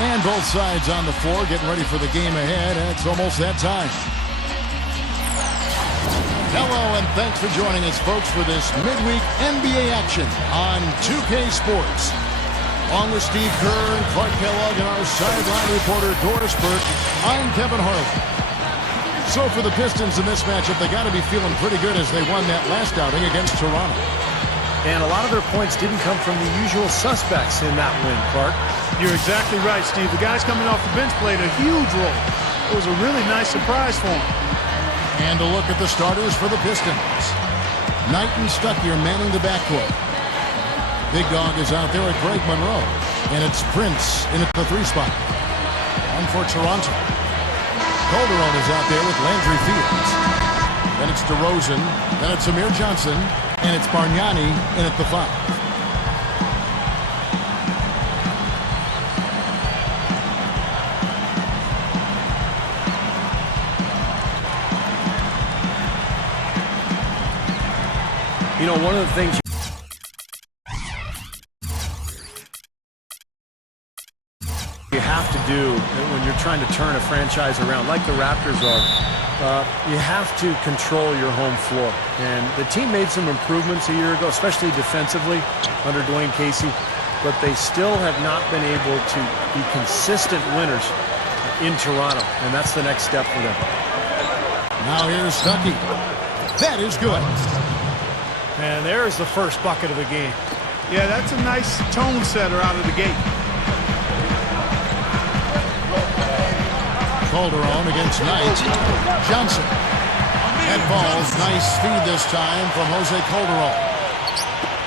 And both sides on the floor getting ready for the game ahead. It's almost that time. Hello and thanks for joining us, folks, for this midweek NBA action on 2K Sports. Along with Steve Kerr and Clark Kellogg and our sideline reporter Doris Burke, I'm Kevin Harlan. So for the Pistons in this matchup, they got to be feeling pretty good as they won that last outing against Toronto. And a lot of their points didn't come from the usual suspects in that win, Clark. You're exactly right, Steve. The guys coming off the bench played a huge role. It was a really nice surprise for them. And a look at the starters for the Pistons. Knight and Stuckey are manning the backcourt. Big Dog is out there at Greg Monroe. And it's Prince in at the 3 spot. And for Toronto, Calderon is out there with Landry Fields. Then it's DeRozan. Then it's Amir Johnson. And it's Bargnani in at the 5. You know, one of the things you have to do when you're trying to turn a franchise around, like the Raptors are, you have to control your home floor. And the team made some improvements a year ago, especially defensively under Dwayne Casey, but they still have not been able to be consistent winners in Toronto, and that's the next step for them. Now here's Stuckey. That is good. And there's the first bucket of the game. Yeah, that's a nice tone setter out of the gate. Calderon against Knight. Johnson. That ball's nice feed this time from Jose Calderon.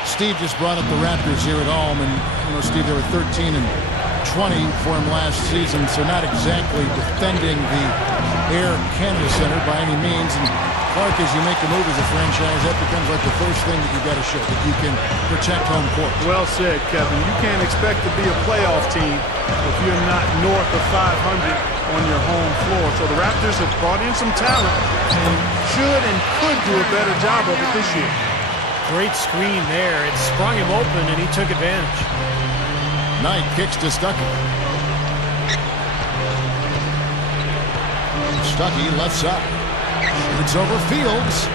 Steve just brought up the Raptors here at home, and you know, Steve, they were 13 and 20 for him last season, so not exactly defending the Air Canada Center by any means. And Clark, as you make the move as a franchise, that becomes like the first thing that you got to show, that you can protect home court. Well said, Kevin. You can't expect to be a playoff team if you're not north of 500 on your home floor. So the Raptors have brought in some talent and should and could do a better job of it this year. Great screen there. It sprung him open, and he took advantage. Knight kicks to Stuckey. Stuckey left side. It's over Fields.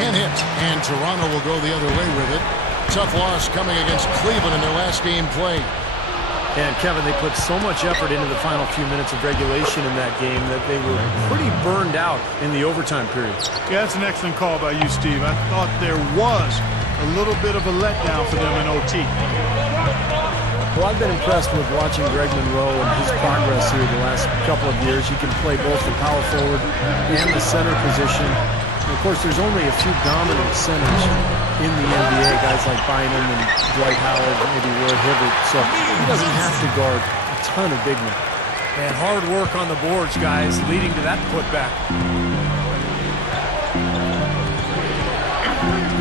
Can't hit. And Toronto will go the other way with it. Tough loss coming against Cleveland in their last game played. And Kevin, they put so much effort into the final few minutes of regulation in that game that they were pretty burned out in the overtime period. Yeah, that's an excellent call by you, Steve. I thought there was a little bit of a letdown for them in OT. Well, I've been impressed with watching Greg Monroe and his progress here the last couple of years. He can play both the power forward and the center position. And of course, there's only a few dominant centers in the NBA, guys like Bynum and Dwight Howard, maybe Roy Hibbert. So he doesn't have to guard a ton of big men. And hard work on the boards, guys, leading to that putback.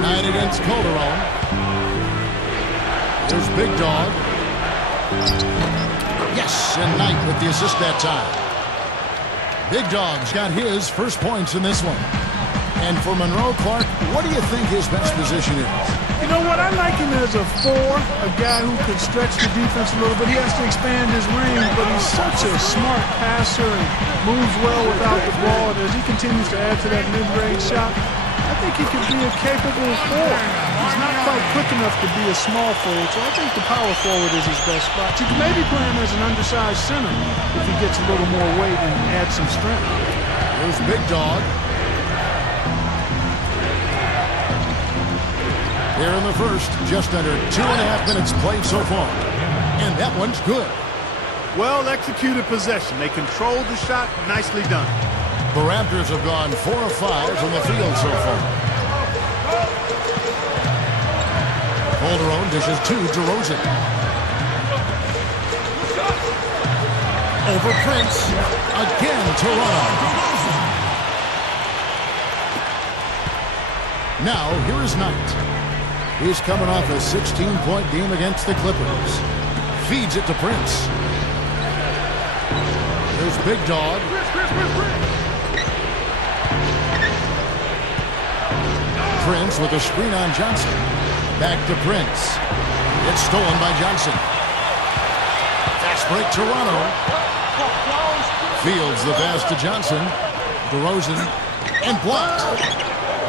Knight against Calderon. There's Big Dog. Yes, and Knight with the assist that time. Big Dog's got his first points in this one. And for Monroe, Clark, what do you think his best position is? You know what? I like him as a 4, a guy who can stretch the defense a little bit. He has to expand his range, but he's such a smart passer and moves well without the ball. And as he continues to add to that mid-range shot, I think he could be a capable 4. He's not quite quick enough to be a small forward, so I think the power forward is his best spot. You can maybe play him as an undersized center if he gets a little more weight and adds some strength. There's Big Dog. Here in the first, just under 2.5 minutes played so far. And that one's good. Well-executed possession. They controlled the shot. Nicely done. The Raptors have gone 4 of 5 from the field so far. Calderon dishes to DeRozan. Over Prince. Again, Toronto. Now, here is Knight. He's coming off a 16-point game against the Clippers. Feeds it to Prince. There's Big Dog. Prince with a screen on Johnson. Back to Prince. It's stolen by Johnson. Fast break Toronto. Fields the pass to Johnson. DeRozan and blocked.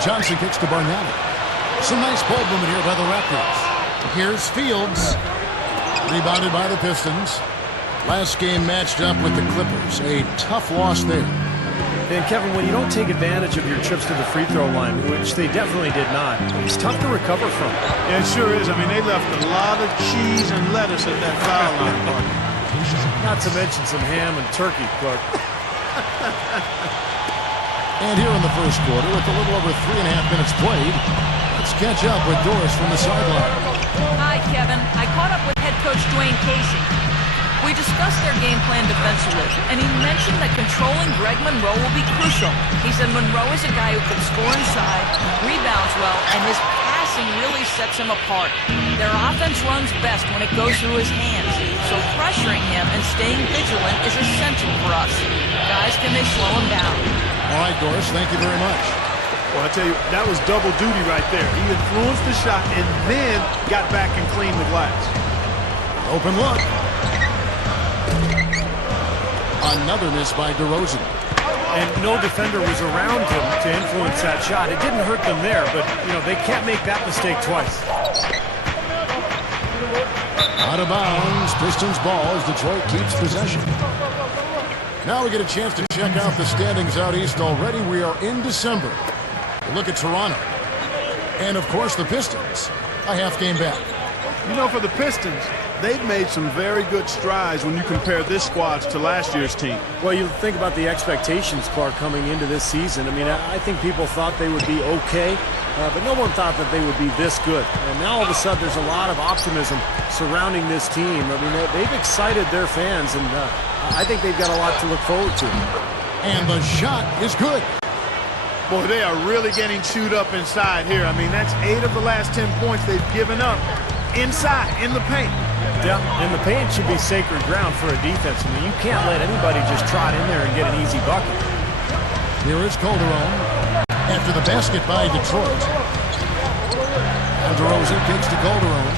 Johnson kicks to Bargnani. Some nice ball movement here by the Raptors. Here's Fields. Rebounded by the Pistons. Last game matched up with the Clippers. A tough loss there. And Kevin, when you don't take advantage of your trips to the free throw line, which they definitely did not, it's tough to recover from. Yeah, it sure is. I mean, they left a lot of cheese and lettuce at that foul line, partner. Not to mention some ham and turkey, Clark. And here in the first quarter, with a little over 3.5 minutes played, let's catch up with Doris from the sideline. Hi, Kevin. I caught up with head coach Dwayne Casey. We discussed their game plan defensively, and he mentioned that controlling Greg Monroe will be crucial. He said Monroe is a guy who can score inside, rebounds well, and his passing really sets him apart. Their offense runs best when it goes through his hands, so pressuring him and staying vigilant is essential for us. Guys, can they slow him down? All right, Doris, thank you very much. Well, I tell you, that was double duty right there. He influenced the shot and then got back and cleaned the glass. Open look. Another miss by DeRozan. And no defender was around him to influence that shot. It didn't hurt them there, but, they can't make that mistake twice. Out of bounds. Pistons ball as Detroit keeps possession. Now we get a chance to check out the standings out east already. We are in December. Look at Toronto. And, of course, the Pistons. A half game back. For the Pistons, they've made some very good strides when you compare this squad to last year's team. Well, you think about the expectations, Clark, coming into this season. I mean, I think people thought they would be okay, but no one thought that they would be this good. And now all of a sudden there's a lot of optimism surrounding this team. I mean, they've excited their fans, and I think they've got a lot to look forward to. And the shot is good. Boy, they are really getting chewed up inside here. I mean, that's 8 of the last 10 points they've given up inside, in the paint. Yeah, and the paint should be sacred ground for a defense. I mean, you can't let anybody just trot in there and get an easy bucket. Here is Calderon after the basket by Detroit. And DeRozan kicks to Calderon.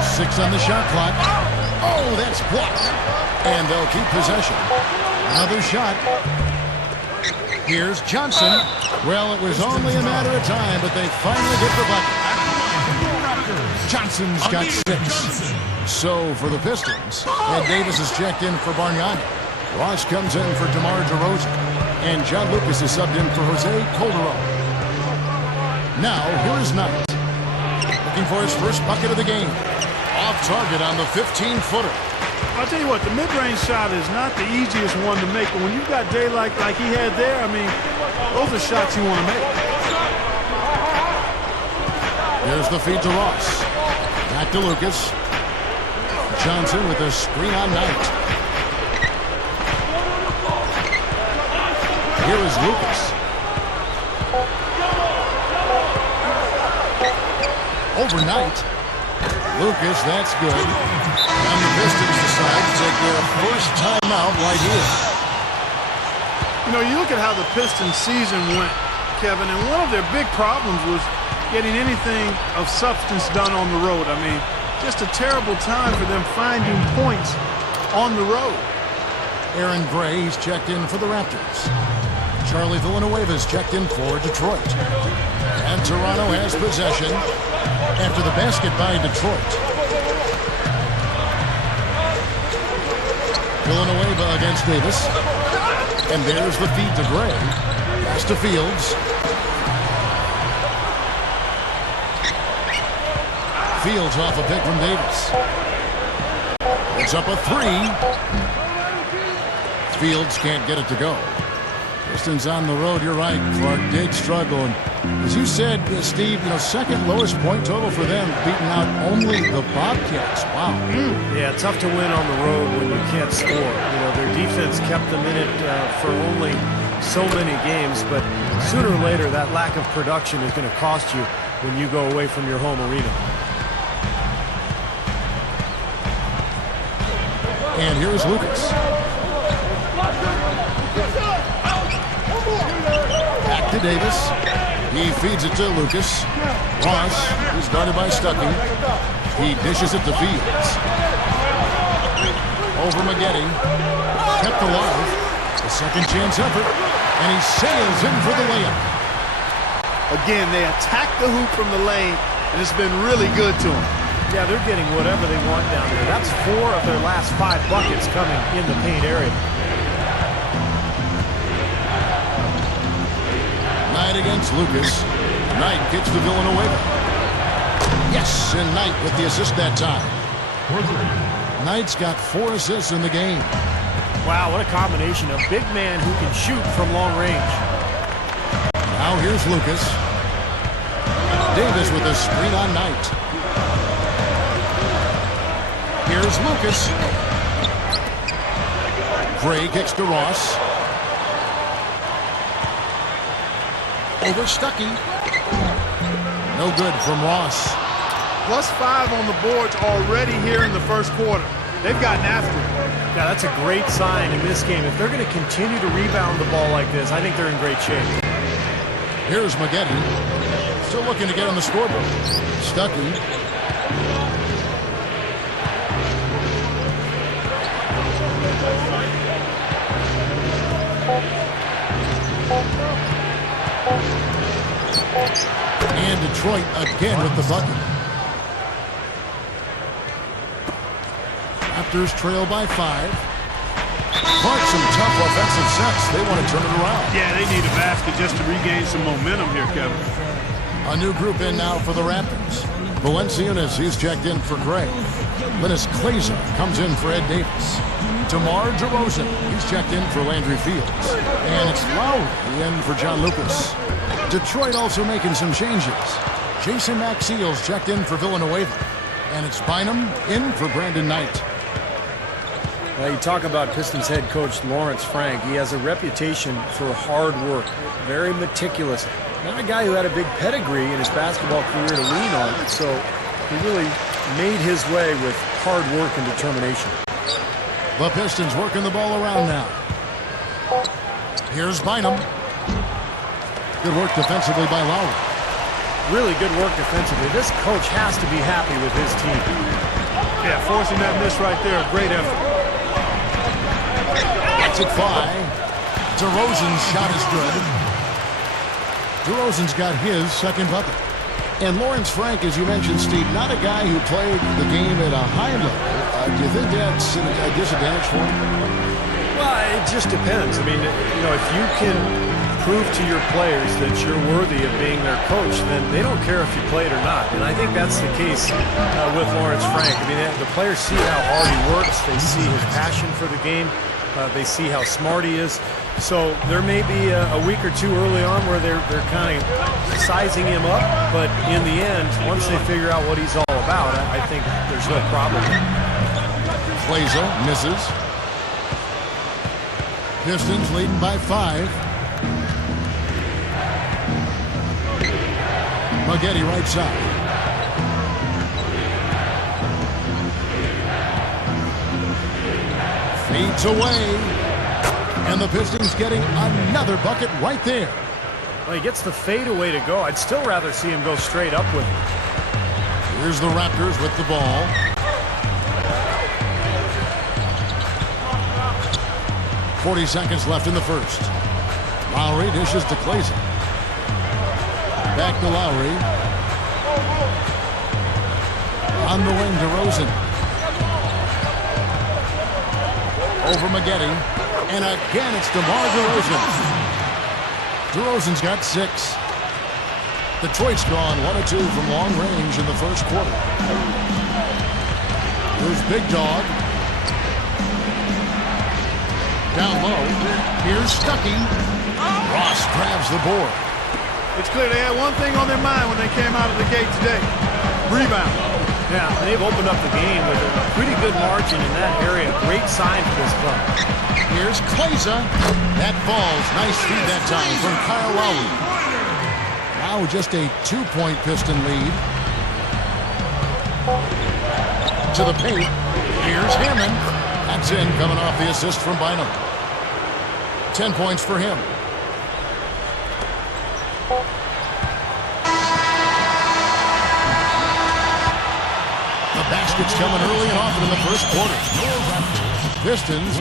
6 on the shot clock. Oh, that's blocked. And they'll keep possession. Another shot. Here's Johnson. Well, it was only a matter of time, but they finally get the bucket. Johnson's got 6. So for the Pistons, Ed Davis is checked in for Bargnani. Ross comes in for DeMar DeRozan. And John Lucas is subbed in for Jose Calderon. Now, here is Knight. Looking for his first bucket of the game. Off target on the 15-footer. I'll tell you what, the mid-range shot is not the easiest one to make, but when you've got daylight like he had there, I mean, those are shots you want to make. Here's the feed to Ross. Back to Lucas. Johnson with a screen on Knight. Here is Lucas. Overnight. Lucas, that's good. And the Pistons decide to take their first timeout right here. You look at how the Pistons season went, Kevin, and one of their big problems was getting anything of substance done on the road. I mean, just a terrible time for them finding points on the road. Aaron Gray, he's checked in for the Raptors. Charlie Villanueva's checked in for Detroit. And Toronto has possession after the basket by Detroit. Villanueva against Davis. And there's the feed to Gray. Pass to Fields. Fields off a pick from Davis. It's up a 3. Fields can't get it to go. Pistons on the road, you're right. Clark did struggle. And as you said, Steve, second lowest point total for them, beating out only the Bobcats. Wow. Yeah, tough to win on the road when you can't score. Their defense kept them in it for only so many games, but sooner or later that lack of production is going to cost you when you go away from your home arena. And here's Lucas. Back to Davis. He feeds it to Lucas. Ross is guarded by Stuckey. He dishes it to Fields. Over Maggette. Kept alive. A second chance effort. And he sails in for the layup. Again, they attack the hoop from the lane, and it's been really good to them. Yeah, they're getting whatever they want down there. That's 4 of their last 5 buckets coming in the paint area. Knight against Lucas. Knight gets to Villanueva. Yes, and Knight with the assist that time. Knight's got 4 assists in the game. Wow, what a combination. A big man who can shoot from long range. Now here's Lucas. Davis with a screen on Knight. Here's Lucas. Gray kicks to Ross. Over Stuckey. No good from Ross. +5 on the boards already here in the first quarter. They've gotten after it. Yeah, that's a great sign in this game. If they're going to continue to rebound the ball like this, I think they're in great shape. Here's Maggette. Still looking to get on the scoreboard. Stuckey. And Detroit again with the bucket. Raptors trail by 5. Clark, some tough offensive sets. They want to turn it around. Yeah, they need a basket just to regain some momentum here, Kevin. A new group in now for the Raptors. Valenciunas, he's checked in for Gray. Linus Kleza comes in for Ed Davis. DeMar DeRozan, he's checked in for Landry Fields. And it's Lowry in for John Lucas. Detroit also making some changes. Jason Maxiell's checked in for Villanueva. And it's Bynum in for Brandon Knight. Well, you talk about Pistons head coach Lawrence Frank. He has a reputation for hard work, very meticulous. Not a guy who had a big pedigree in his basketball career to lean on, so he really made his way with hard work and determination. The Pistons working the ball around now. Here's Bynum. Good work defensively by Lowry. Really good work defensively. This coach has to be happy with his team. Yeah, forcing that miss right there, a great effort. Gets it 5. DeRozan's shot is good. DeRozan's got his second bucket. And Lawrence Frank, as you mentioned, Steve, not a guy who played the game at a high level. Do you think that's a disadvantage for him? Well, it just depends. I mean, you know, if you can prove to your players that you're worthy of being their coach, then they don't care if you played or not. And I think that's the case with Lawrence Frank. I mean, the players see how hard he works. They see his passion for the game. They see how smart he is. So there may be a week or two early on where they're kind of sizing him up. But in the end, once they figure out what he's all about, I think there's no problem. Kleza misses. Pistons leading by 5. Maggette right side. Fades away. And the Pistons getting another bucket right there. Well, he gets the fadeaway to go. I'd still rather see him go straight up with it. Here's the Raptors with the ball. .40 seconds left in the first. Lowry dishes to Kleza. Back to Lowry. On the wing, DeRozan. Over Maggette. And again, it's DeMar DeRozan. DeRozan's got 6. Detroit's gone 1 of 2 from long range in the first quarter. Here's Big Dog. Down low. Here's Stuckey. Ross grabs the board. It's clear they had one thing on their mind when they came out of the gate today. Rebound. Yeah, they've opened up the game with a pretty good margin in that area. Great sign for this club. Here's Kleza. That falls. Nice feed that time from Kyle Lowry. Now just a 2-point Piston lead. To the paint. Here's Hammond. That's in, coming off the assist from Bynum. 10 points for him. The basket's coming early and often in the first quarter. Pistons.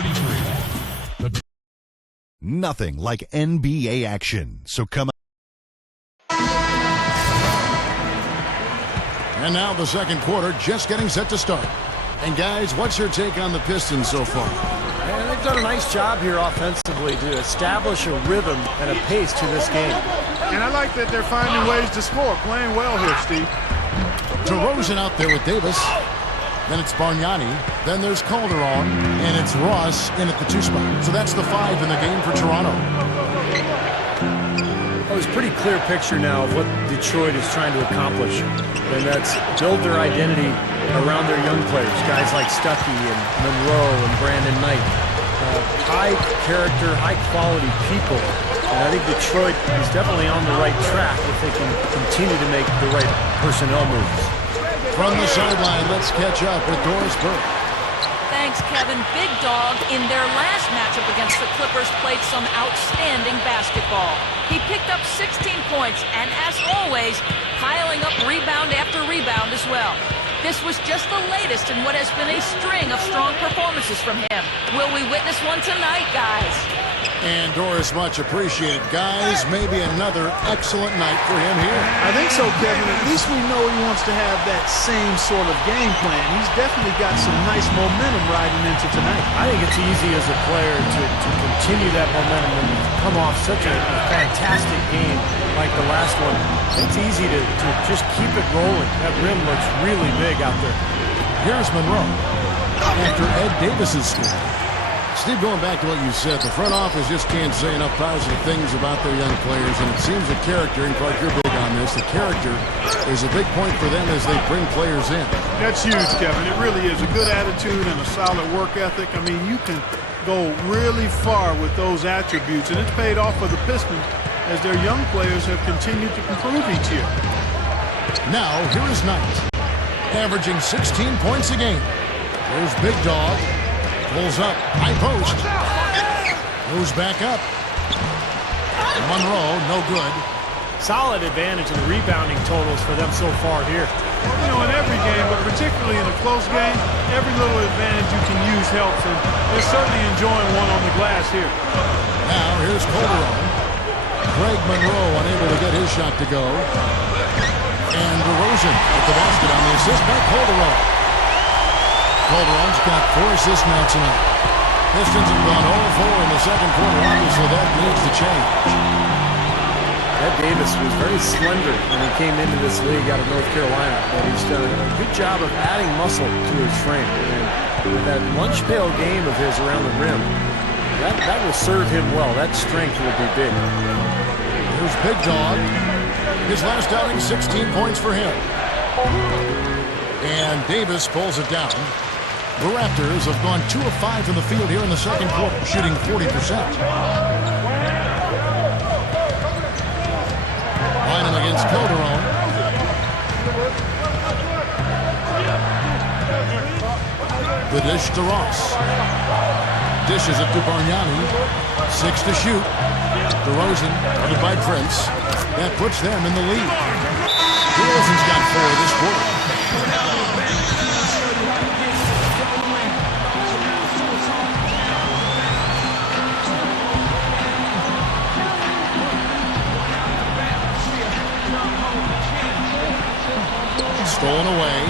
Nothing like NBA action. So come on. And now the second quarter just getting set to start. And guys, what's your take on the Pistons so far? And they've done a nice job here offensively to establish a rhythm and a pace to this game. And I like that they're finding ways to score, playing well here, Steve. DeRozan out there with Davis. Then it's Bargnani. Then there's Calderon. And it's Ross in at the 2 spot. So that's the 5 in the game for Toronto. Well, there's a pretty clear picture now of what Detroit is trying to accomplish. And that's build their identity around their young players. Guys like Stuckey and Monroe and Brandon Knight. High character, high quality people. And I think Detroit is definitely on the right track if they can continue to make the right personnel moves. From the sideline, let's catch up with Doris Burke. Thanks, Kevin. Big Dog, in their last matchup against the Clippers, played some outstanding basketball. He picked up 16 points and, as always, piling up rebound after rebound as well. This was just the latest in what has been a string of strong performances from him. Will we witness one tonight, guys? And Doris, much appreciated. Guys, maybe another excellent night for him here. I think so, Kevin. At least we know he wants to have that same sort of game plan. He's definitely got some nice momentum riding into tonight. I think it's easy as a player to continue that momentum and come off such a fantastic game like the last one. It's easy to just keep it rolling. That rim looks really big out there. Here's Monroe after Ed Davis's score. Steve, going back to what you said, the front office just can't say enough positive things about their young players, and it seems the character, and Clark, you're big on this, the character is a big point for them as they bring players in. That's huge, Kevin. It really is. A good attitude and a solid work ethic. I mean, you can go really far with those attributes, and it's paid off for the Pistons as their young players have continued to improve each year. Now, here is Knight, averaging 16 points a game. There's Big Dog. Pulls up, high post, moves back up. Monroe, no good. Solid advantage in the rebounding totals for them so far here. You know, in every game, but particularly in a close game, every little advantage you can use helps, and they're certainly enjoying one on the glass here. Now, here's Calderon. Greg Monroe unable to get his shot to go. And DeRozan at the basket on the assist by Calderon. Calderon's got 4 assists now tonight. Pistons have gone 0-4 in the second quarter. Obviously, that needs to change. Ed Davis was very slender when he came into this league out of North Carolina, but he's done a good job of adding muscle to his frame. And that lunch pail game of his around the rim, that will serve him well. That strength will be big. Here's Big Dog. His last outing, 16 points for him. And Davis pulls it down. The Raptors have gone 2 of 5 in the field here in the second quarter, shooting 40%. Bynum against Calderon. The dish to Ross. Dishes it to Bargnani. 6 to shoot. DeRozan, guarded by Prince. That puts them in the lead. DeRozan's got 4 this quarter. Stolen away.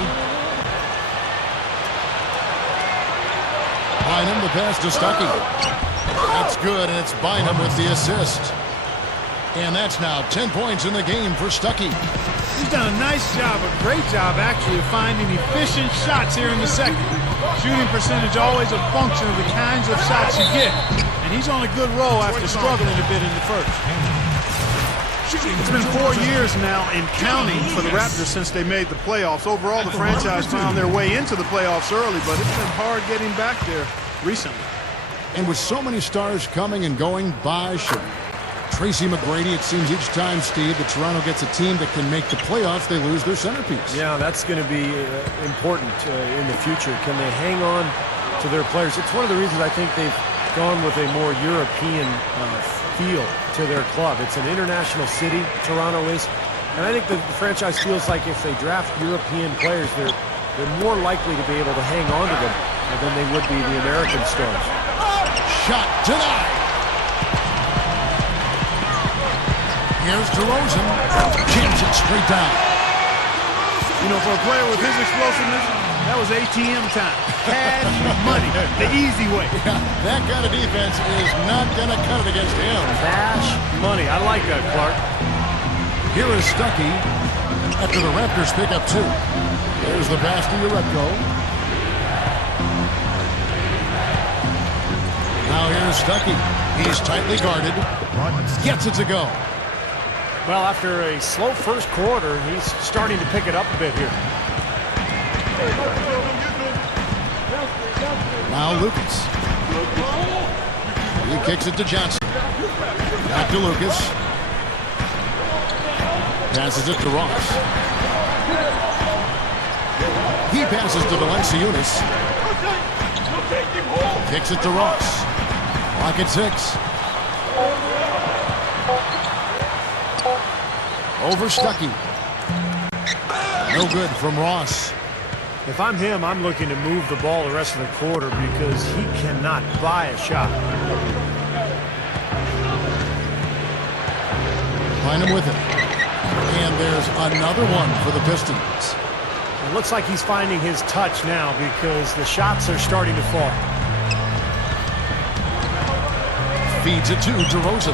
Bynum, the pass to Stuckey. That's good, and it's Bynum with the assist. And that's now 10 points in the game for Stuckey. He's done a nice job, a great job actually, of finding efficient shots here in the second. Shooting percentage always a function of the kinds of shots you get. And he's on a good roll after struggling a bit in the first. It's been 4 years now and counting for the Raptors since they made the playoffs. Overall, the franchise found their way into the playoffs early, but it's been hard getting back there recently. And with so many stars coming and going, Bosh, Tracy McGrady, it seems each time, Steve, that Toronto gets a team that can make the playoffs, they lose their centerpiece. Yeah, that's going to be important in the future. Can they hang on to their players? It's one of the reasons I think they've gone with a more European feel to their club. It's an international city, Toronto is, and I think the franchise feels like if they draft European players, they're more likely to be able to hang on to them. than they would be the American stars. Shot denied. Here's DeRozan. Jams it straight down. You know, for a player with his explosiveness, that was ATM time. Cash money, the easy way. Yeah, that kind of defense is not going to cut it against him. Cash money. I like that, Clark. Here is Stuckey after the Raptors pick up 2. There's the pass to Uretko. Now here's Stuckey. He's tightly guarded. Gets it to go. Well, after a slow first quarter, he's starting to pick it up a bit here. Now Lucas. He kicks it to Johnson. Back to Lucas. Passes it to Ross. He passes to Valanciunas. Kicks it to Ross. Clock at 6. Over Stuckey. No good from Ross. If I'm him, I'm looking to move the ball the rest of the quarter because he cannot buy a shot. Find him with it. And there's another one for the Pistons. It looks like he's finding his touch now because the shots are starting to fall. Feeds it to DeRozan.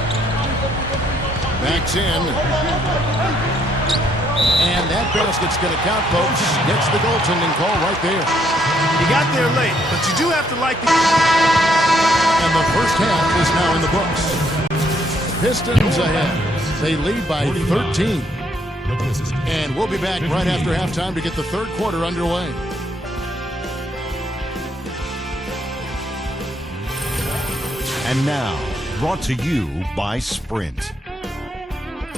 Backs in. And that basket's going to count, folks. Gets the goaltending call right there. You got there late, but you do have to like the... And the first half is now in the books. Pistons ahead. They lead by 13. And we'll be back right after halftime to get the third quarter underway. And now, brought to you by Sprint.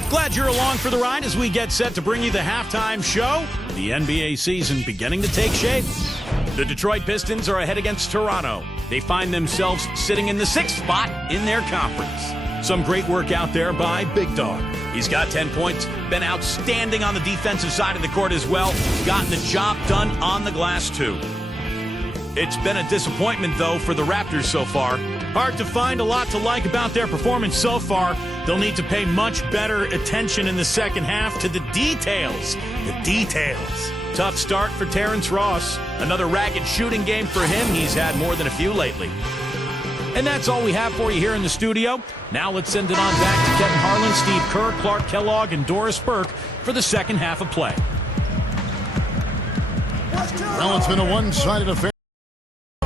Glad you're along for the ride as we get set to bring you the halftime show. The NBA season beginning to take shape. The Detroit Pistons are ahead against Toronto. They find themselves sitting in the 6th spot in their conference. Some great work out there by Big Dog. He's got 10 points, been outstanding on the defensive side of the court as well, gotten the job done on the glass too. It's been a disappointment though for the Raptors so far. Hard to find a lot to like about their performance so far. They'll need to pay much better attention in the second half to the details. The details. Tough start for Terrence Ross. Another ragged shooting game for him. He's had more than a few lately. And that's all we have for you here in the studio. Now let's send it on back to Kevin Harlan, Steve Kerr, Clark Kellogg, and Doris Burke for the second half of play. Well, it's been a one-sided affair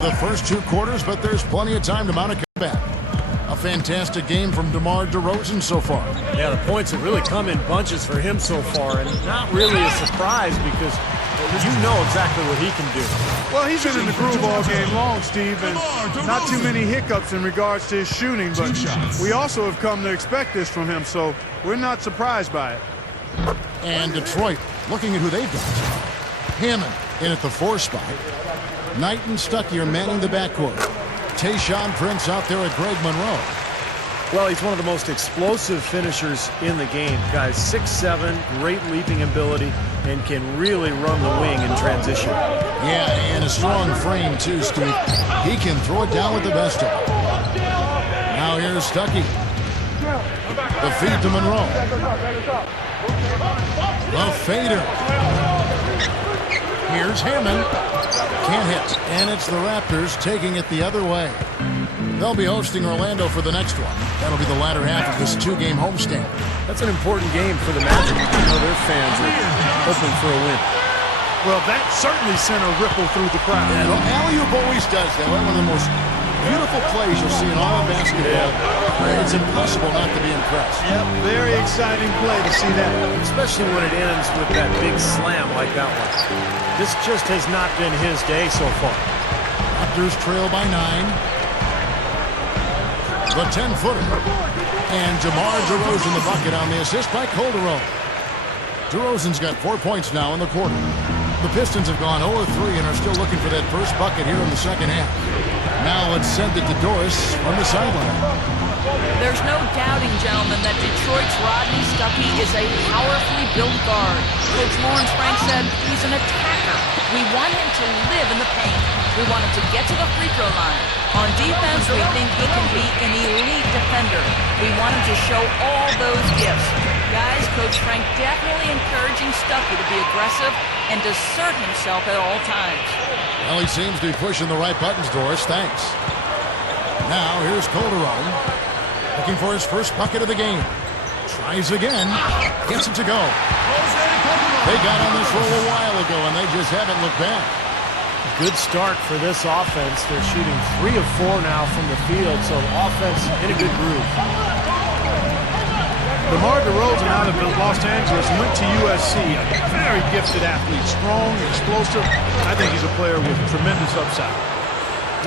the first 2 quarters, but there's plenty of time to mount a comeback. A fantastic game from DeMar DeRozan so far. Yeah, the points have really come in bunches for him so far, and not really a surprise because you know exactly what he can do. Well, he's been in the groove all game long, Steve, and not too many hiccups in regards to his shooting, but we also have come to expect this from him, so we're not surprised by it. And Detroit looking at who they've got. Hammond in at the 4 spot. Knight and Stuckey are manning the backcourt. Tayshaun Prince out there at Greg Monroe. Well, he's one of the most explosive finishers in the game. Guys, 6'7", great leaping ability, and can really run the wing in transition. Yeah, and a strong frame too, Steve. He can throw it down with the best of it. Now here's Stuckey. The feed to Monroe. The fader. Here's Hammond. Can't hit. And it's the Raptors taking it the other way. They'll be hosting Orlando for the next one. That'll be the latter half of this 2-game homestand. That's an important game for the Magic. You know their fans are hoping for a win. Well, that certainly sent a ripple through the crowd. Yeah, alley-oop always does that. One of the most beautiful plays you'll see in all of basketball. It's impossible not to be impressed. Yep, very exciting play to see that. Especially When it ends with that big slam like that one. This just has not been his day so far. Raptors trail by 9. The 10-footer. And DeMar DeRozan the bucket on the assist by Calderon. DeRozan's got 4 points now in the quarter. The Pistons have gone 0-3 and are still looking for that first bucket here in the second half. Now let's send it to Doris from the sideline. There's no doubting, gentlemen, that Detroit's Rodney Stuckey is a powerfully built guard. Coach Lawrence Frank said he's an attacker. We want him to live in the paint. We want him to get to the free throw line. On defense, we think he can be an elite defender. We want him to show all those gifts. Guys, Coach Frank definitely encouraging Stuckey to be aggressive and assert himself at all times. Well, he seems to be pushing the right buttons, Doris. Thanks. Now, here's Calderon. Looking for his first bucket of the game. Tries again. Gets it to go. They got on this roll a while ago, and they just haven't looked back. Good start for this offense. They're shooting 3 of 4 now from the field, so offense in a good groove. DeMar DeRozan out of Los Angeles went to USC. A very gifted athlete, strong, explosive. I think he's a player with tremendous upside.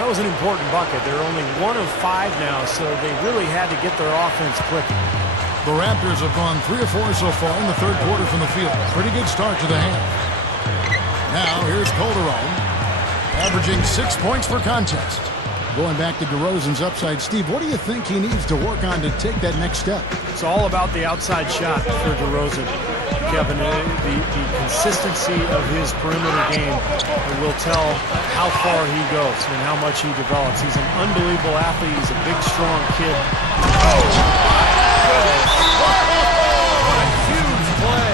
That was an important bucket. They're only 1 of 5 now, so they really had to get their offense clicking. The Raptors have gone 3 of 4 so far in the third quarter from the field. Pretty good start to the half. Now, here's Calderon, averaging 6 points per contest. Going back to DeRozan's upside, Steve, what do you think he needs to work on to take that next step? It's all about the outside shot for DeRozan. Kevin, the consistency of his perimeter game will tell how far he goes and how much he develops. He's an unbelievable athlete. He's a big, strong kid. Oh, What a huge play.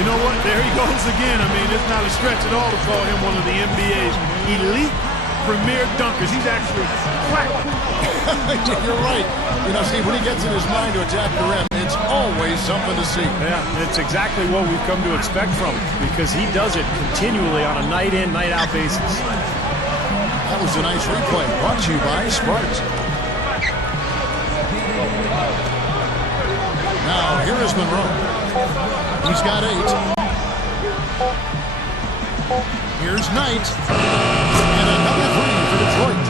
You know what? There he goes again. I mean, it's not a stretch at all to call him one of the NBA's elite premier dunkers. He's actually quack. You're right. You know, Steve, when he gets in his mind to attack the rim, it's always something to see. Yeah, it's exactly what we've come to expect from him because he does it continually on a night-in, night-out basis. That was a nice replay. Brought to you by Sprite. Now, here is Monroe. He's got 8. Here's Knight. And another 3 for Detroit.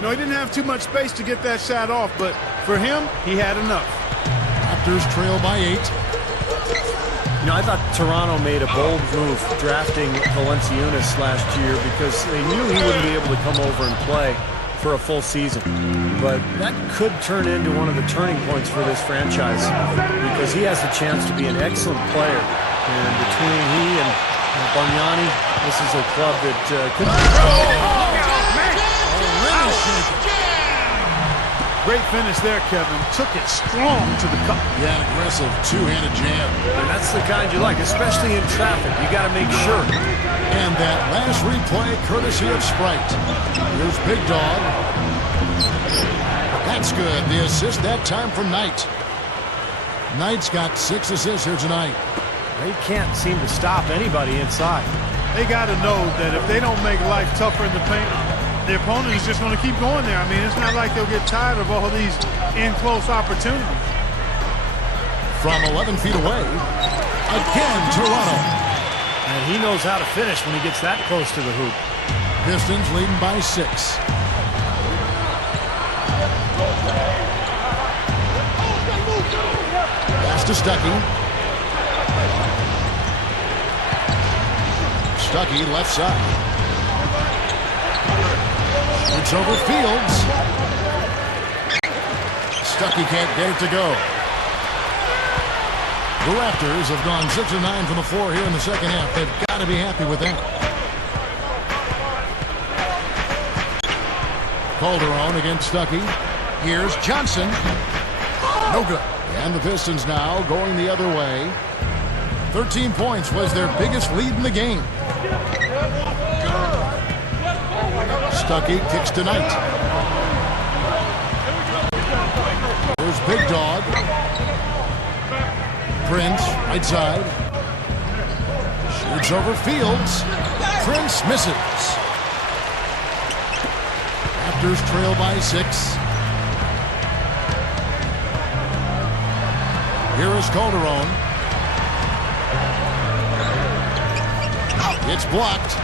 No, he didn't have too much space to get that shot off, but for him, he had enough. Raptors trail by 8. You know, I thought Toronto made a bold move drafting Valanciunas last year because they knew he wouldn't be able to come over and play for a full season. But that could turn into one of the turning points for this franchise because he has the chance to be an excellent player. And between he and Bargnani, this is a club that could be... Great finish there, Kevin. Took it strong to the cup. Yeah, an aggressive two-handed jam. And that's the kind you like, especially in traffic. You got to make sure. And that last replay, courtesy of Sprite. Here's Big Dog. That's good. The assist that time from Knight. Knight's got 6 assists here tonight. They can't seem to stop anybody inside. They got to know that if they don't make life tougher in the paint, the opponent is just going to keep going there. I mean, it's not like they'll get tired of all these in-close opportunities. From 11 feet away, again, Toronto. And he knows how to finish when he gets that close to the hoop. Pistons leading by 6. Pass to Stuckey. Stuckey, left side. It's over Fields. Stuckey can't get it to go. The Raptors have gone 6 of 9 from the floor here in the second half. They've got to be happy with that. Calderon against Stuckey. Here's Johnson. No good. And the Pistons now going the other way. 13 points was their biggest lead in the game. Stuckey kicks to Knight. There's Big Dog. Prince, right side. Shoots over Fields. Prince misses. Raptors trail by 6. Here is Calderon. It's blocked.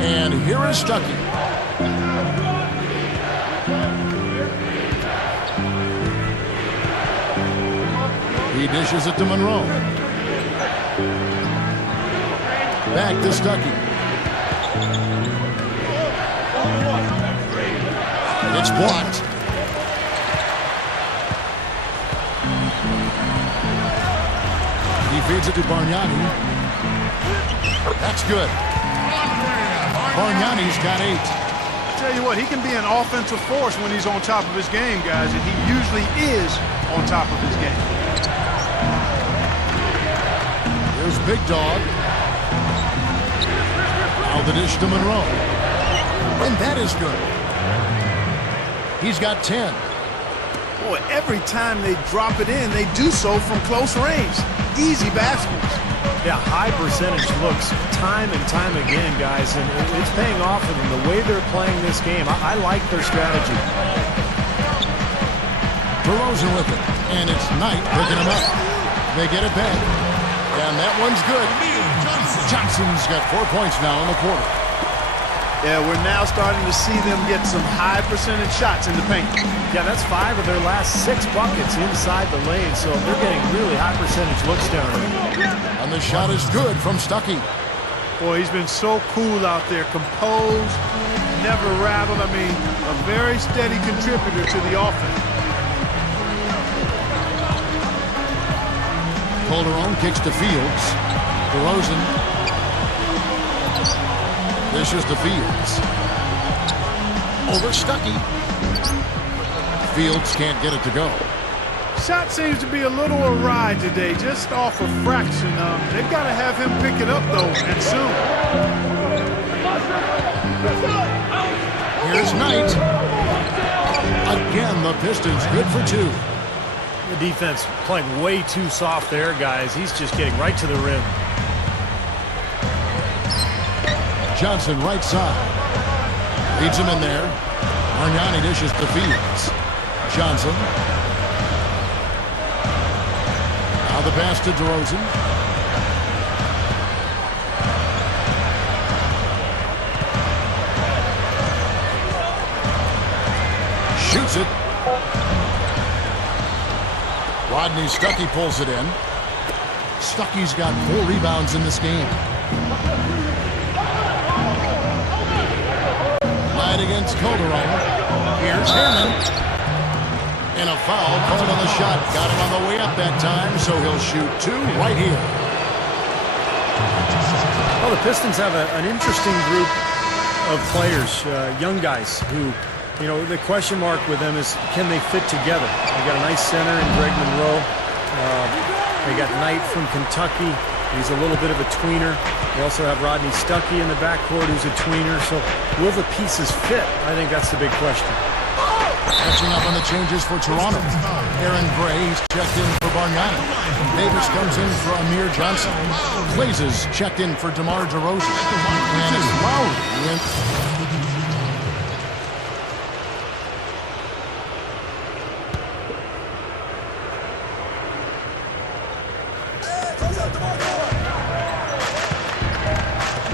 And here is Stuckey. He dishes it to Monroe. Back to Stuckey. It's blocked. feeds it to Bargnani. That's good. Bargnani's got 8. Tell you what, he can be an offensive force when he's on top of his game, guys, and he usually is on top of his game. Here's Big Dog. Now the dish to Monroe. And that is good. He's got 10. Boy, every time they drop it in, they do so from close range. Easy baskets. Yeah, high percentage looks time and time again, guys, and it's paying off for them. The way they're playing this game, I like their strategy. DeRozan with it, and it's Knight picking him up. They get it back, and that one's good. Johnson's got 4 points now in the quarter. Yeah, we're now starting to see them get some high percentage shots in the paint. Yeah, that's 5 of their last 6 buckets inside the lane, so they're getting really high percentage looks down there. And the shot is good from Stuckey. Boy, he's been so cool out there, composed, never rattled. I mean, a very steady contributor to the offense. Calderon kicks to Fields. DeRozan dishes to Fields. Over Stuckey. Fields can't get it to go. Shot seems to be a little awry today, just off a fraction. They've got to have him pick it up, though, and soon. Here's Knight. Again, the Pistons good for 2. The defense playing way too soft there, guys. He's just getting right to the rim. Johnson right side. Leads him in there. Bargnani dishes to Fields. Johnson. Now the pass to DeRozan. Shoots it. Rodney Stuckey pulls it in. Stuckey's got 4 rebounds in this game. Knight against Calderon. Here's Hammond. And a foul called on the shot. Got him on the way up that time, so he'll shoot 2 right here. Well, the Pistons have an interesting group of players, young guys who, you know, the question mark with them is, can they fit together? They got a nice center in Greg Monroe. They got Knight from Kentucky. He's a little bit of a tweener. They also have Rodney Stuckey in the backcourt, who's a tweener. So will the pieces fit? I think that's the big question. Catching up on the changes for Toronto. Aaron Gray's checked in for Bargnani. Davis comes in for Amir Johnson. Blazes checked in for DeMar DeRozan. And it's Lowry in.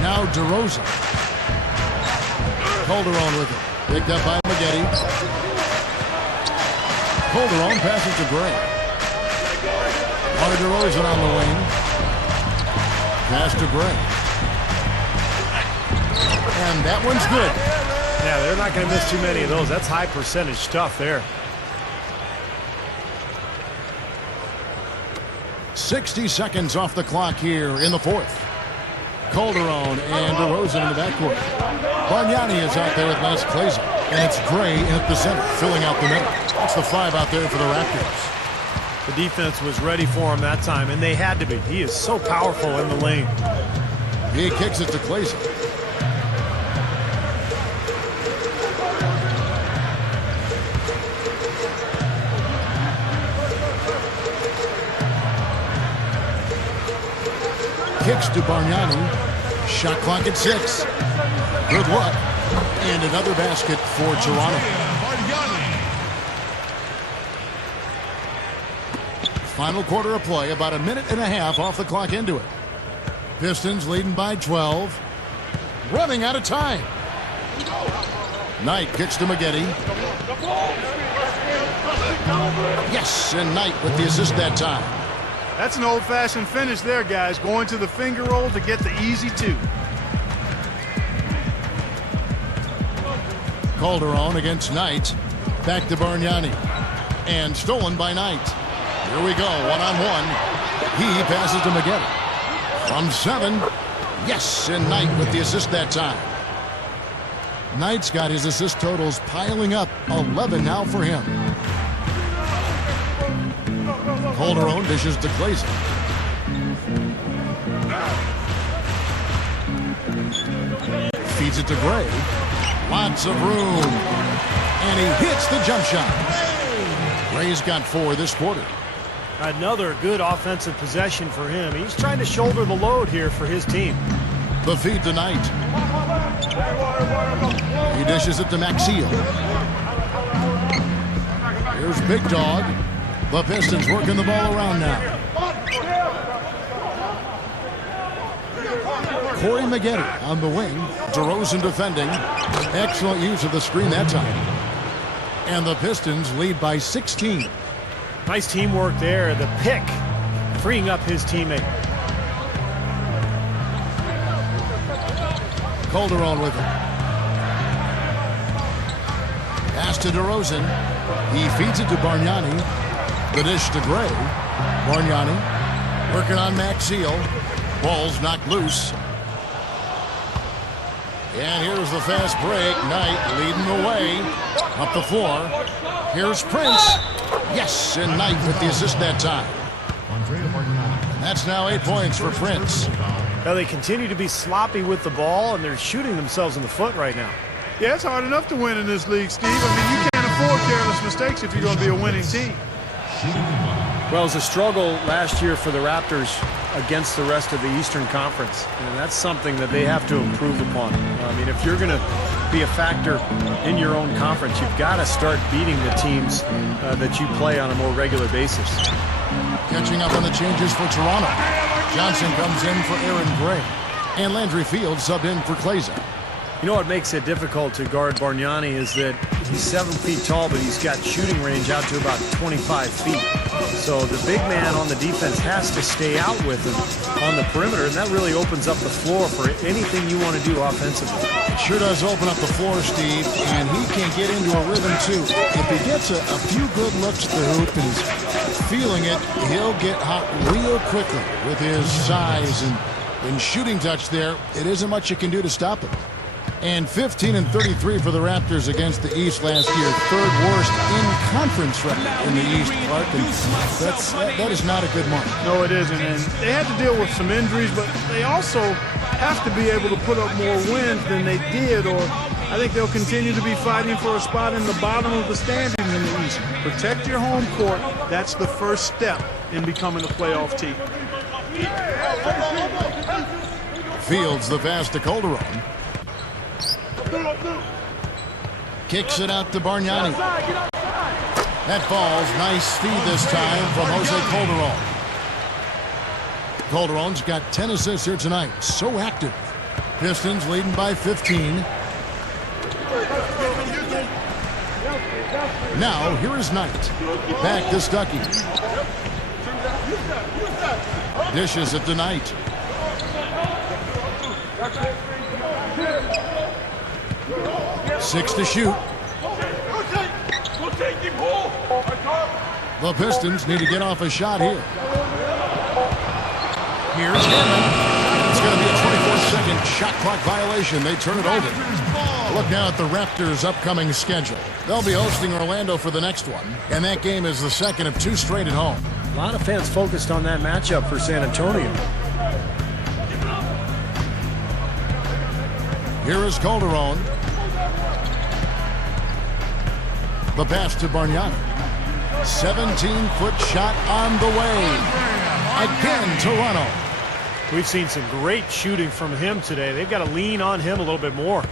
Now DeRozan. Calderon with it. Picked up by Maggette. Calderon passes to Gray. DeRozan on the wing. Pass to Gray. And that one's good. Yeah, they're not going to miss too many of those. That's high percentage stuff there. 60 seconds off the clock here in the 4th. Calderon and DeRozan in the backcourt. Bargnani is out there with Lance Clazer. And it's Gray at the center, filling out the middle. That's the 5 out there for the Raptors. The defense was ready for him that time, and they had to be. He is so powerful in the lane. He kicks it to Clazer. Kicks to Bargnani. Shot clock at 6. Good luck. And another basket for Toronto. Final quarter of play, about a minute and a half off the clock into it. Pistons leading by 12. Running out of time. Knight kicks to Maggette. Yes, and Knight with the assist that time. That's an old-fashioned finish there, guys. Going to the finger roll to get the easy 2. Calderon against Knight. Back to Bargnani. And stolen by Knight. Here we go, one-on-one. He passes to Maggette. From 7. Yes, and Knight with the assist that time. Knight's got his assist totals piling up. 11 now for him. Calderon dishes to Glazer. Feeds it to Gray. Lots of room. And he hits the jump shot. Gray's got 4 this quarter. Another good offensive possession for him. He's trying to shoulder the load here for his team. The feed to Knight. He dishes it to Maxiel. Here's Big Dog. The Pistons working the ball around now. Corey Maggette on the wing. DeRozan defending. Excellent use of the screen that time. And the Pistons lead by 16. Nice teamwork there. The pick freeing up his teammate. Calderon with it. Pass to DeRozan. He feeds it to Bargnani. The dish to Gray. Bargnani working on Maxiel. Ball's knocked loose. And here's the fast break. Knight leading the way. Up the floor. Here's Prince. Yes, and Knight with the assist that time. That's now 8 points for Prince. Now they continue to be sloppy with the ball, and they're shooting themselves in the foot right now. Yeah, it's hard enough to win in this league, Steve. I mean, you can't afford careless mistakes if you're going to be a winning team. Well, it was a struggle last year for the Raptors against the rest of the Eastern Conference, and that's something that they have to improve upon. I mean, if you're going to be a factor in your own conference, you've got to start beating the teams that you play on a more regular basis. Catching up on the changes for Toronto. Johnson comes in for Aaron Gray. And Landry Fields subbed in for Glazer. You know what makes it difficult to guard Bargnani is that he's 7 feet tall, but he's got shooting range out to about 25 feet. So the big man on the defense has to stay out with him on the perimeter, and that really opens up the floor for anything you want to do offensively. It sure does open up the floor, Steve, and he can get into a rhythm too. If he gets a few good looks at the hoop and is feeling it, he'll get hot real quickly with his size and shooting touch there. It isn't much you can do to stop him. And 15 and 33 for the Raptors against the East last year. 3rd worst in conference record in the East, Clark. And that is not a good mark. No, it isn't. And they had to deal with some injuries, but they also have to be able to put up more wins than they did, or I think they'll continue to be fighting for a spot in the bottom of the standings in the East. Protect your home court. That's the first step in becoming a playoff team. Fields the pass to Calderon. Kicks it out to Bargnani. That falls. Nice feed this time from Jose Calderon. Calderon's got 10 assists here tonight. So active. Pistons leading by 15. Now, here is Knight. Back to Stuckey. Dishes it to Knight. Six to shoot. The Pistons need to get off a shot here. Here's Hammond. It's going to be a 24-second shot clock violation. They turn it over. Look now at the Raptors' upcoming schedule. They'll be hosting Orlando for the next one, and that game is the second of 2 straight at home. A lot of fans focused on that matchup for San Antonio. Here is Calderon. The pass to Bargnani. 17-foot shot on the way. Again, Toronto. We've seen some great shooting from him today. They've got to lean on him a little bit more.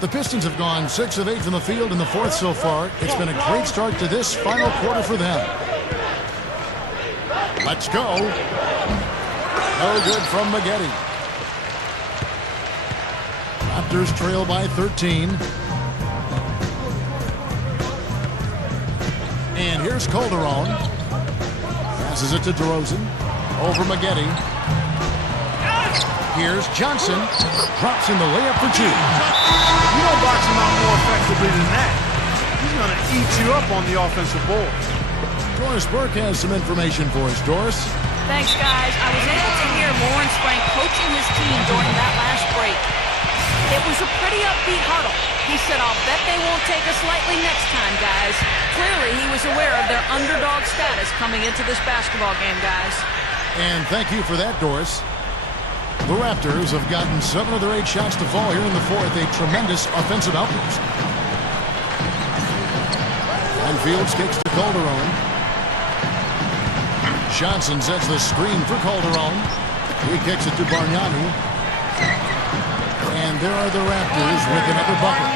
The Pistons have gone 6 of 8 from the field in the 4th so far. It's been a great start to this final quarter for them. Let's go. No good from Maggette. Raptors trail by 13. And here's Calderon. Passes it to DeRozan. Over Maggette. Here's Johnson. Drops in the layup for 2. You don't box him out more effectively than that. He's going to eat you up on the offensive board. Doris Burke has some information for us. Doris? Thanks, guys. I was able to hear Lawrence Frank coaching his team during that last break. It was a pretty upbeat huddle. He said, "I'll bet they won't take us lightly next time, guys." Clearly, he was aware of their underdog status coming into this basketball game, guys. And thank you for that, Doris. The Raptors have gotten 7 of their 8 shots to fall here in the fourth. A tremendous offensive outburst. And Fields kicks to Calderon. Johnson sets the screen for Calderon. He kicks it to Bargnani. And there are the Raptors with another bucket.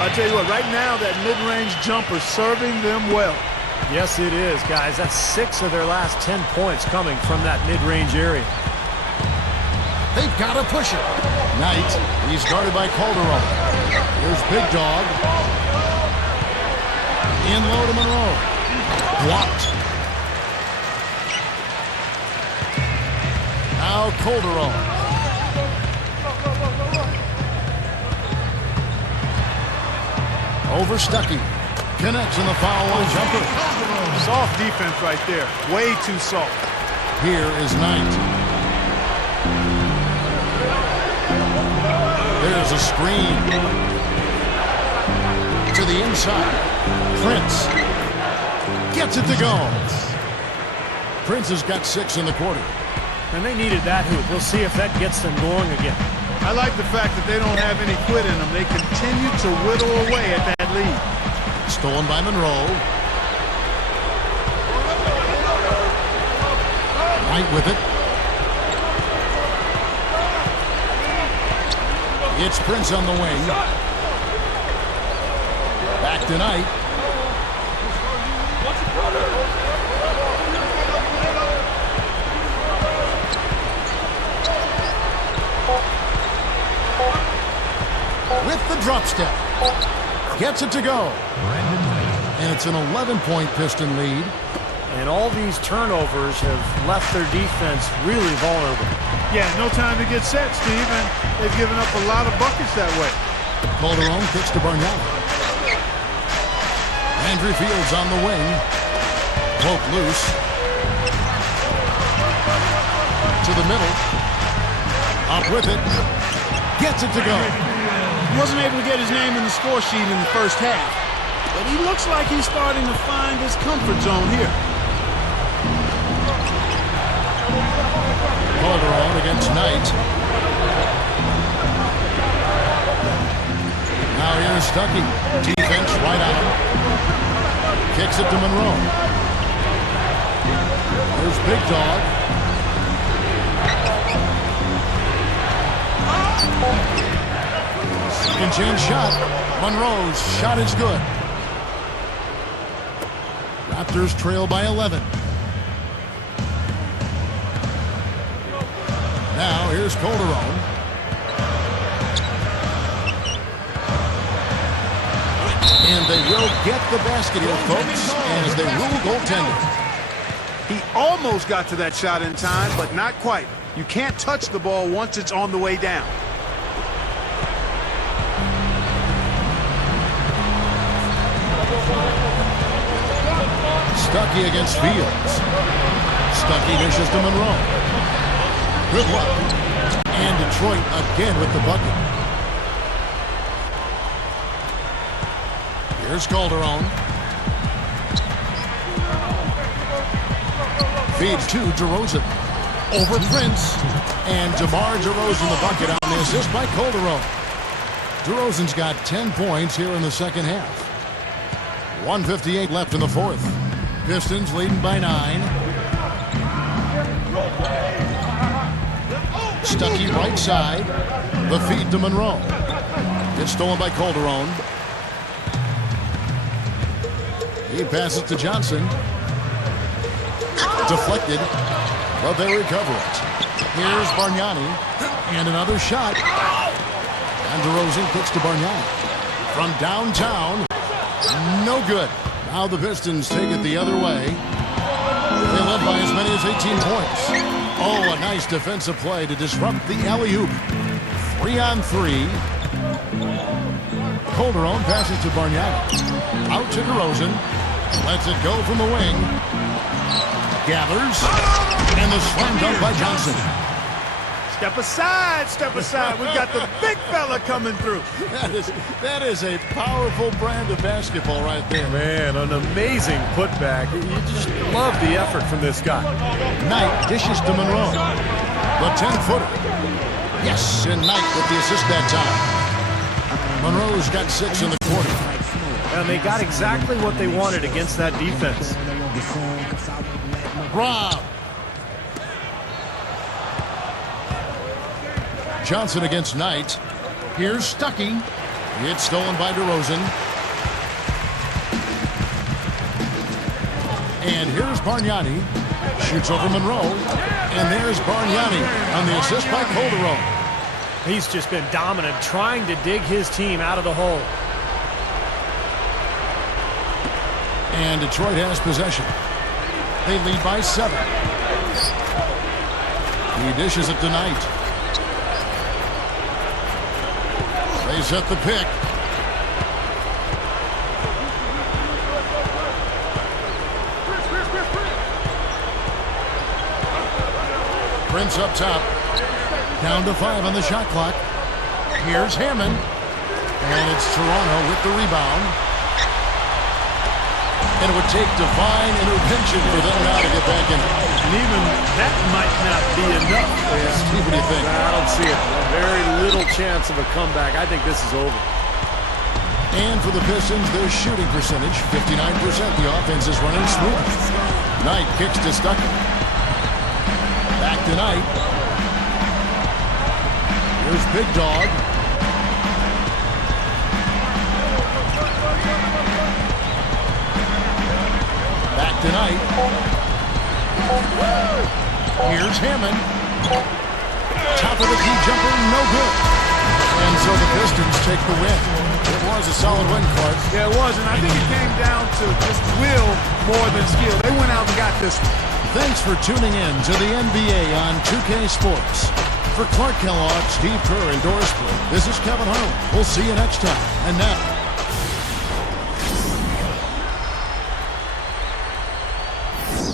I tell you what, right now that mid-range jumper serving them well. Yes, it is, guys. That's 6 of their last 10 points coming from that mid-range area. They've got to push it. Knight, he's guarded by Calderon. Here's Big Dog. In low to Monroe. Blocked. Now Calderon. Over Stuckey. Connects in the foul line jumper. Soft defense right there. Way too soft. Here is Knight. There's a screen. To the inside. Prince. Gets it to go. Prince has got 6 in the quarter. And they needed that hoop. We'll see if that gets them going again. I like the fact that they don't have any quit in them. They continue to whittle away at that lead. Stolen by Monroe. Knight with it. It's Prince on the wing. Back to Knight. With the drop step. Gets it to go. And it's an 11-point Piston lead. And all these turnovers have left their defense really vulnerable. Yeah, no time to get set, Steve, and they've given up a lot of buckets that way. Calderon kicks to Bargnani. Andrew Fields on the wing. Poke loose. To the middle. Up with it. Gets it to go. He wasn't able to get his name in the score sheet in the first half, but he looks like he's starting to find his comfort zone here. Calderon against Knight. Now here's Stuckey. Defense right out. Kicks it to Monroe. Here's Big Dog. Second chance shot. Monroe's shot is good. Raptors trail by 11. Now here's Calderon. And they will get the basket here, folks, as they rule goaltending. He almost got to that shot in time, but not quite. You can't touch the ball once it's on the way down. Stuckey against Fields. Stuckey dishes to Monroe. Good luck. And Detroit again with the bucket. Here's Calderon. Feeds to DeRozan. Over Prince. And DeMar DeRozan the bucket on the assist by Calderon. DeRozan's got 10 points here in the second half. 1:58 left in the fourth. Pistons leading by 9. Stuckey right side. The feed to Monroe. Gets stolen by Calderon. He passes to Johnson. Deflected, but they recover it. Here's Bargnani. And another shot. And DeRozan kicks to Bargnani. From downtown. No good. Now the Pistons take it the other way. They led by as many as 18 points. Oh, a nice defensive play to disrupt the alley-oop. 3-on-3. Calderon passes to Bargnani. Out to DeRozan. Lets it go from the wing. Gathers. And the slam dunk by Johnson. Step aside, step aside. We've got the big fella coming through. That is a powerful brand of basketball right there. Man, an amazing putback. You just love the effort from this guy. Knight dishes to Monroe. The 10-footer. Yes, and Knight with the assist that time. Monroe's got 6 in the quarter. And they got exactly what they wanted against that defense. Rob. Johnson against Knight. Here's Stuckey. It's stolen by DeRozan. And here's Bargnani. Shoots over Monroe. And there's Bargnani on the assist by Calderon. He's just been dominant, trying to dig his team out of the hole. And Detroit has possession. They lead by 7. He dishes it to Knight. They set the pick. Prince up top. Down to 5 on the shot clock. Here's Hammond. And it's Toronto with the rebound. And it would take divine intervention for them now to get back in. And even that might not be enough. Steve, what do you think? I don't see it. Very little chance of a comeback. I think this is over. And for the Pistons, their shooting percentage, 59%. The offense is running smooth. Knight kicks to Stuckey. Back to Knight. Here's Big Dog. Back to Knight. Here's Hammond. Top of the key jumper, no good. And so the Pistons take the win. It was a solid win, Clark. Yeah, it was, and I think it came down to just will more than skill. They went out and got this one. Thanks for tuning in to the NBA on 2K Sports. For Clark Kellogg, Steve Kerr, and Doris Burke, this is Kevin Harlan. We'll see you next time. And now,